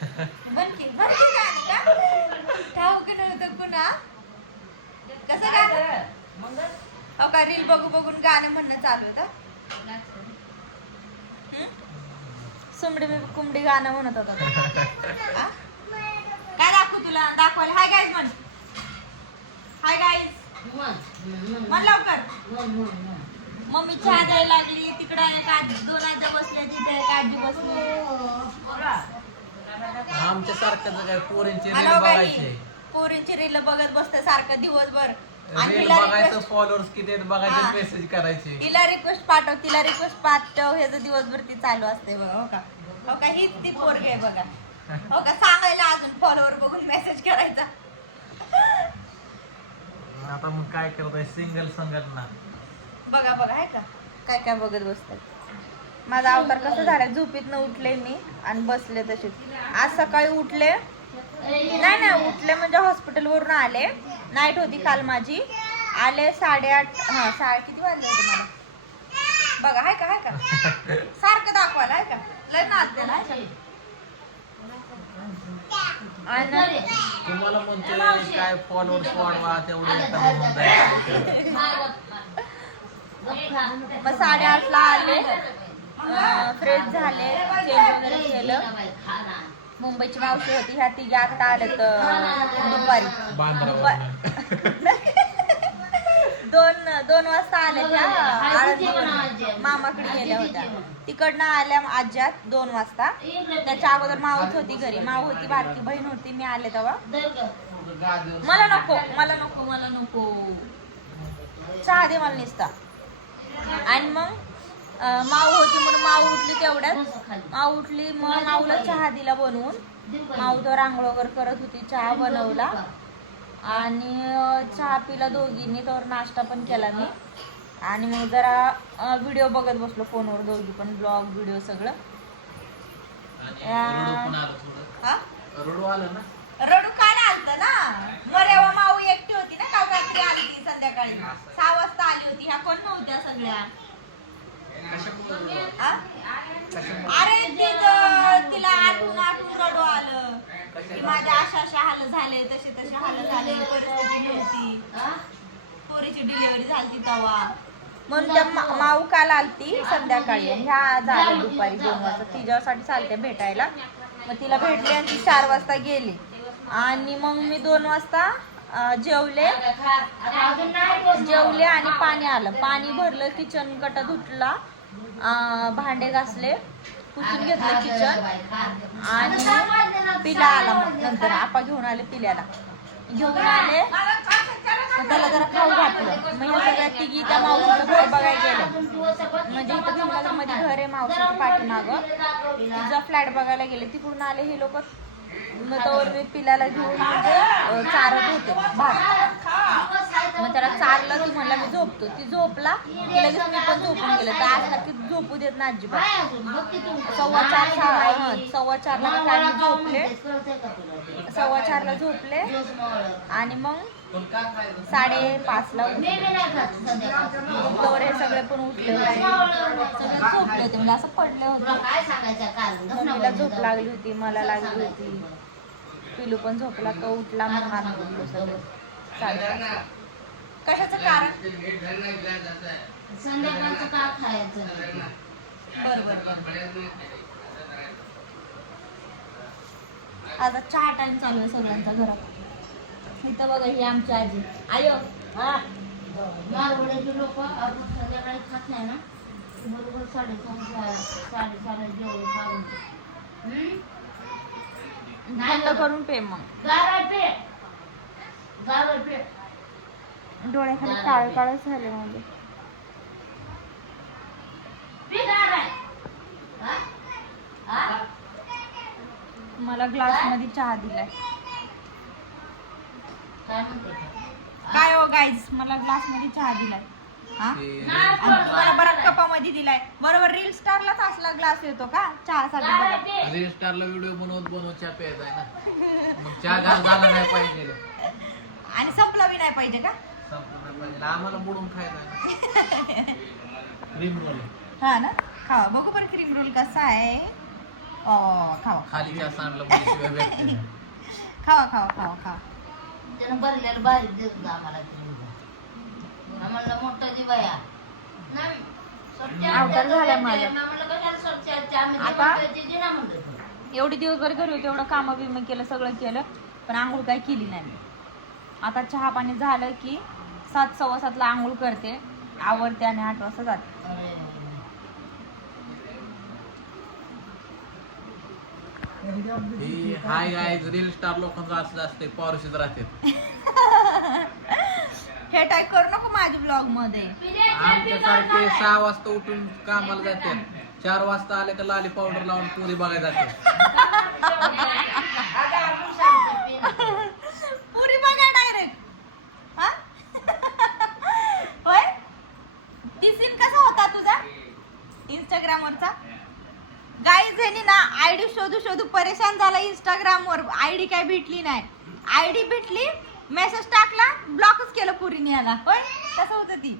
बनकी बनकी गाणी का? ठाऊक नव्हतं पुन्हा? कसं गाणं हो का रील बघू बघून गाणं म्हणणं चालू होतं? सुमडी कुंबडी गाणं म्हणत होता? काय दाखवू तुला? दाखवायला. हाय गाईज म्हण. हाय गाईज म्हण लवकर. मम्मी चहा द्यायला लागली. तिकडे एक आजी दोन आजी बसले तिथे एक आजी बसली. आमच्या सारखं काय पोरींचे रील बघायचे पोरींची रील बघत बसते सारखं दिवसभर. आणि रील तिला बघायचं फॉलोअर्स किती आहेत हा. बघायचे मेसेज करायचे. तिला रिक्वेस्ट पाठव तिला रिक्वेस्ट पाठव. हे जर दिवसभर ती चालू असते बघा हो का? हो का? हीच ती पोरगी आहे बघा. हो का? सांगायला अजून फॉलोवर बघून मेसेज करायचा. आता मग काय करताय? सिंगल संघटना बघा बघा आहे का? काय काय बघत बसतात? माझा अवतार कसं झाला झोपीतनं उठले मी आणि बसले तसेच आज सकाळी उठले. नाही नाही उठले म्हणजे हॉस्पिटलवरून आले. नाईट होती काल माझी. आले साडेआठ हा साडे किती वाजले बघा आहे का का? सारखं दाखवायला आहे का? लय नाचते ना? आणि तुम्हाला म्हणतोय काय फॉलोअर्स वाढवा तेवढे. मग साडेआठला आले. फ्रेश झाले चेंज वगैरे केलं. मुंबईची मावशी होती ह्या तिघी आता अं, दुपारी. दोन दोन वाजता आल्या त्या. मामाकडे गेल्या होत्या. तिकडनं आल्या आज्यात दोन वाजता. त्याच्या अगोदर मावत होती घरी. माव होती बारकी बहीण होती मी आले तेव्हा. मला नको मला नको मला नको. चहा दे मला निसता. आणि मग? माऊ होती म्हणून माऊ उठली तेवढ्यात. माऊ उठली मग माऊला चहा दिला बनवून. माऊ तर आंघोळ वगैरे करत होती चहा बनवला. आणि चहा पिला दोघींनी तर नाश्ता पण केला मी. आणि मग जरा व्हिडिओ बघत बसलो फोनवर दोघी पण ब्लॉग व्हिडिओ सगळं. रडू आलं ना? रडू काय आलत ना? मरेवा माऊ एकटी होती ना का काहीतरी आली ती संध्याकाळी. सहा वाजता आली होती. ह्या कोण नव्हत्या सगळ्या? अरे तिला आठवून आठवून रडू आलं. की माझ्या अशा अशा हाल झाले तसे तसे हाल झाले परिस्थिती नव्हती. पोरीची डिलिव्हरी झाली तेव्हा. म्हणून त्या मा- माऊ काल आलती संध्याकाळी आणि ह्या झाल्या दुपारी दोन वाजता. तिच्यासाठी चालते भेटायला. मग तिला भेटली आणि ती चार वाजता गेली. आणि मग मी दोन वाजता अं, जेवले. जेवले आणि पाणी आलं. पाणी भरलं किचन कटा धुतला. अं, भांडे घासले पुसून घेतलं किचन आणि पिला आला मग नंतर. आपा घेऊन आले पिल्याला. घेऊन आले. त्याला जरा खाऊ घातलं. मग सगळ्या तिघी त्या मावशीचं घर बघायला गेलं म्हणजे इथं भीमनगरमध्ये घर आहे मावशीच्या पाठीमागं. तिचा फ्लॅट बघायला गेले. तिकडून आले हे लोक. मग तोवर मी पिल्याला घेऊन म्हणजे चारत होते. भात. मग त्याला चारलं की म्हणला मी झोपतो. ती झोपला की लगेच मी पण झोपून गेलं. तर आज नक्की झोपू देत ना अजिबात. सव्वा चार सव्वा चारला काय मी झोपले. सव्वा चारला झोपले. आणि मग साडेपाचला उठले. हे सगळे पण उठले होते. सगळे झोपले होते. मला असं पडले होते. मला झोप लागली होती मला लागली होती. पिलू पण झोपला तो उठला मग आम्ही उठलो सगळे. साडेपाचला कशाचं कारण? संध्याकाळचं का खायचं? बरोबर आता चहा टाइम चालू आहे सगळ्यांचा घरात. इथं बघा ही आमची आजी. आयो हा मारवड्याचे लोक आपण संध्याकाळी खात नाही ना? बरोबर साडेसहा साडेसहाला जेवण? नाही थंड करून पे मग. गारळ पे. गारळ पे. डोळ्याखाली काळ काळ झाले म्हणजे. हा? हा? मला ग्लासमध्ये चहा दिलाय. काय हो गाईज मला ग्लासमध्ये चहा दिलाय. हा? तुम्हाला बरं कपामध्ये दिलाय. बरोबर रील स्टारलाच असला ग्लास येतो का? चहासाठी रील स्टारला व्हिडिओ बनवत बनवत चहा प्यायचा आहे ना. मग चहा गार झाला नाही पाहिजे. आणि संपला बी नाही पाहिजे का? संपलं नाही पाहिजे आम्हाला बुडून खायचा क्रीम रोल हा ना? खावा. बघू बरं क्रीम रोल कसा आहे. ओ खावा. खाली गॅस आणलं म्हणजे. खावा खावा खावा खावा. त्यानं भरलेलं बारीक देत होता आम्हाला. आम्हाला मोठा नाही, अवतार आता? एवढी दिवसभर घरी होते एवढं कामं बिमं केलं सगळं केलं. पण आंघोळ काय केली नाही मी. आता चहा पाणी झालं की सात सव्वा सातला आंघोळ करते. आवडते आणि आठ वाजता जाते. ही हाय गाय रील स्टार लोकांचं असं असते पॉरुषित राहते. हे टाय करू नको माझ्या ब्लॉगमध्ये आमच्यासारखे सहा वाजता उठून कामाला जाते. चार वाजता आले का लाली पावडर लावून पुरी बघायला जाते आता आपण सांगतो ते ना. पुरी बघा डायरेक्ट होय ती सीन कसा होता तुझा इंस्टाग्राम वरचा गाईज ह्यानी ना आयडी शोधू शोधू परेशान झाला इंस्टाग्राम वर आयडी काय भेटली नाही. आयडी भेटली मेसेज टाकला ब्लॉकच केलं पुरीने याला. होय? कसं होतं ती?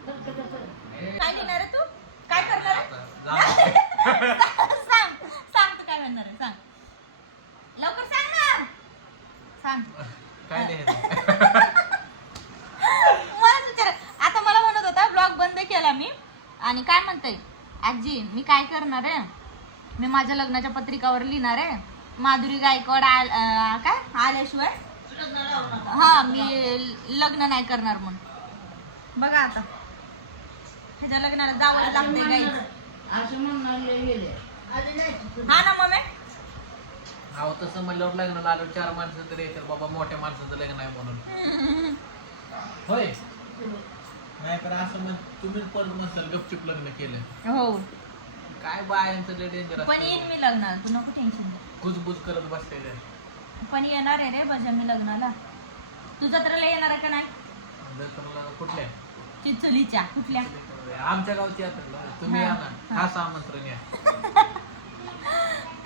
काय लिहिणार तू? काय करणार आहे सांग सांग तू काय म्हणणार आहे सांग लवकर सांग ना सांग काय नाही मलाच विचार आता मला म्हणत होता ब्लॉग बंद केला मी आणि काय म्हणते आजी मी काय करणार आहे? मी माझ्या लग्नाच्या पत्रिकावर लिहिणार आहे. माधुरी गायकवाड आल- काय? आल्याशिवाय? हा मी लग्न नाही करणार म्हणून. बघा आता. ह्याच्या लग्नाला जावं लय गेले. हा ना मम्मी? अहो तसं म्हणल्यावर लग्नाला आलो चार माणसं तरी येतात. बाबा मोठ्या माणसाचं लग्न आहे म्हणून. होय? नाही तर असं म्हण तुम्हीच परत म्हणताल गपचिप लग्न केलं. हो. काय बायांचं लय डेंजर पण येईन मी लग्नाला तू नको टेन्शन कुजबुज करत बसते ते. पण येणार आहे रे बजा मी लग्नाला. तू जत्राला येणार आहे का नाही? जत्रेला कुठल्या? चिचलीच्या कुठल्या? आमच्या गावची यात्रा तुम्ही या ना हा. खास आमंत्रण या.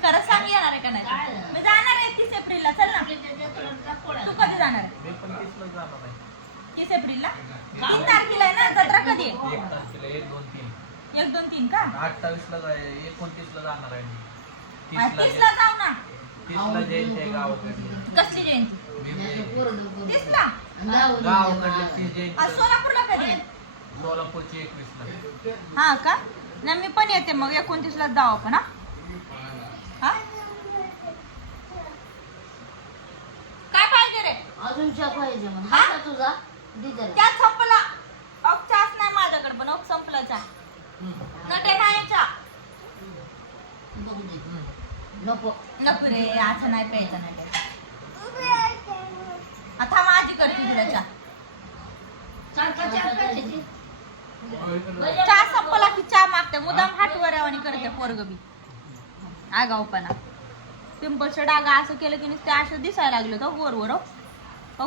खरंच सांग येणार आहे का नाही? मी जाणार आहे तीस एप्रिलला. चल ना. तू कधी जाणार आहे? मी पण तीसला जाणार आहे. तीस एप्रिलला? तीन तारखेला आहे ना? जत्रा कधी आहे? एक तारखेला एक दोन तीन. एक दोन तीन का? अठ्ठावीसला जाय एकोणतीसला जाणार आहे मी. हा, तीसला तीसला जाऊ ना तीसला जयंती आहे गावाकडली. कसली जयंती? भीमजयंती. तीसला? गावाकडली. ती जयंती. आज सोलापूरला कधी? आहे? सोलापूरची एकवीसला. हा का? नाही मी पण येते मग. एकोणतीसला जाऊ आपण हा? हा? काय पाहिजे रे? अजून चहा पाहिजे हा? हा का तुझा? दिदर त्यात संपला. चहाच नाही माझ्याकडे पण. अहो संपला चहा. नटे नको. नको रे असं नाही प्यायचं नटे आता माझी करते तुला चहा. चहा संपला की चहा मागते. मुदाम हाटवर आणि करते पोरगबी आगाऊपणा पिंपलचं डागा असं केलं की नुसते असं दिसायला लागलं तो वर वर हो.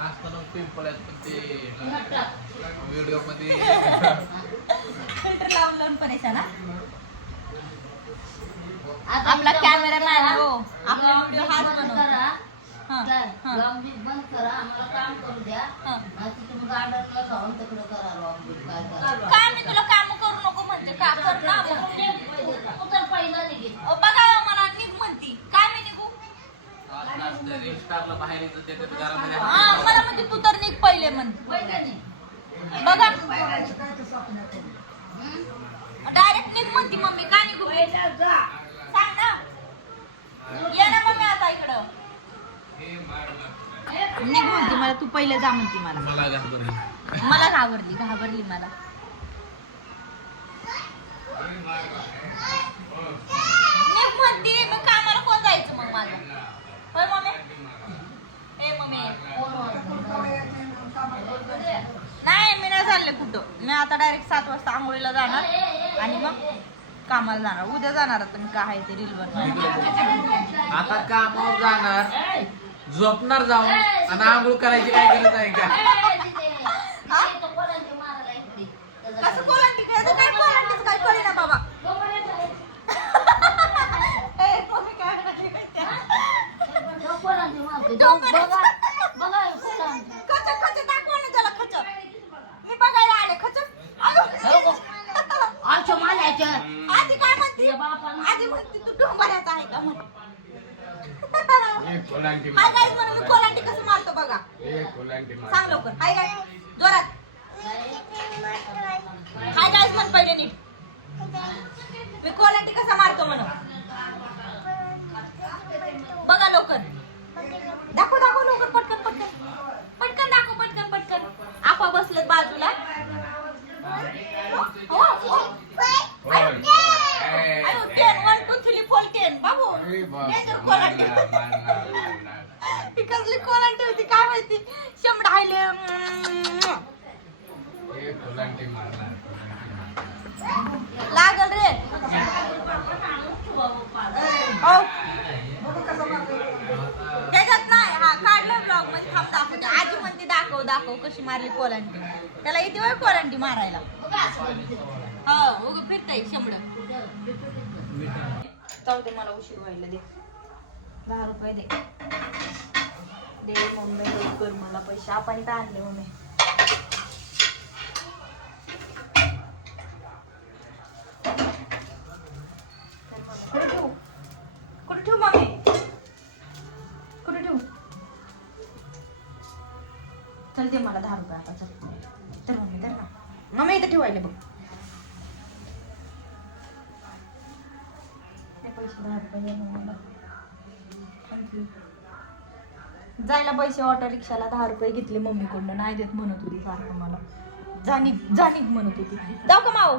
असताना पिंपल आहेत पण ते व्हिडिओमध्ये फिल्टर लावलं आणि परेशान? आपला कॅमेरामॅन हो. आपला व्हिडिओ हाच बनवतो. बंद करा. आम्हाला काम करू द्या. हा. गार्डनला जाऊन तिकडे करा काय करा. काय मी तुला काम करू नको म्हणते. का? कर ना. पहिला निघेल अहो, बघा मला निघ म्हणती काय मी निघू इंस्टाला बाहेर येतं ते घरामध्ये हा मला म्हणते तू तर निघ पहिले म्हण. बघा. डायरेक्ट निघ म्हणती मम्मी काय निघू? सांग ना. ये ना मम्मी आता इकडं. निघ म्हणती मला तू पहिले जा म्हणती मला. मला घाबरली. मला घाबरली घाबरली मला. निघ म्हणती मग कामाला कोण जायचं मग माझं? ए मम्मी नाही मी नाही चालले कुठं. मी आता डायरेक्ट सात वाजता आंघोळीला जाणार आणि मग कामाला जाणार. उद्या जाणार आता मी काय ते रील आता कामावर जाणार झोपणार जाऊन आणि आंघोळ करायची काय गरज आहे का? कसं कोलांटी करायचं काय कोलांटीच काय कळी ना बाबा. ए, काय? एक कोलांटी हाय गाईज म्हणून मी कोलांटी कसं मारतो बघा. कोलांटी सांग लवकर. हाय गाय जोरात. हाय गाईज म्हण पहिले नीट. मी कोलांटी कसा मारतो म्हणून. लागल रे. हो. त्याच्यात नाही हा काढलं ब्लॉगमध्ये थांब दाखवते. आजी म्हणते दाखव दाखव कशी मारली कोलांटी त्याला येते वेळ कोलांटी मारायला? हो उग फिरताय शंभर. जाऊ दे मला उशीर व्हायला दे. दहा रुपये दे. दे मम्मी लवकर मला पैसे. आपण आणले मम्मी चल दे मला दहा रुपये आता चल. तर मम्मी धर ना. मम्मी इथं ठेवायला बघ. पैसे दहा रुपये जायला पैसे ऑटो रिक्षाला दहा रुपये घेतले मम्मीकडनं. नाही देत म्हणत होती सारखं मला. जाणीक जाणीक म्हणत होती. जाऊ का माऊ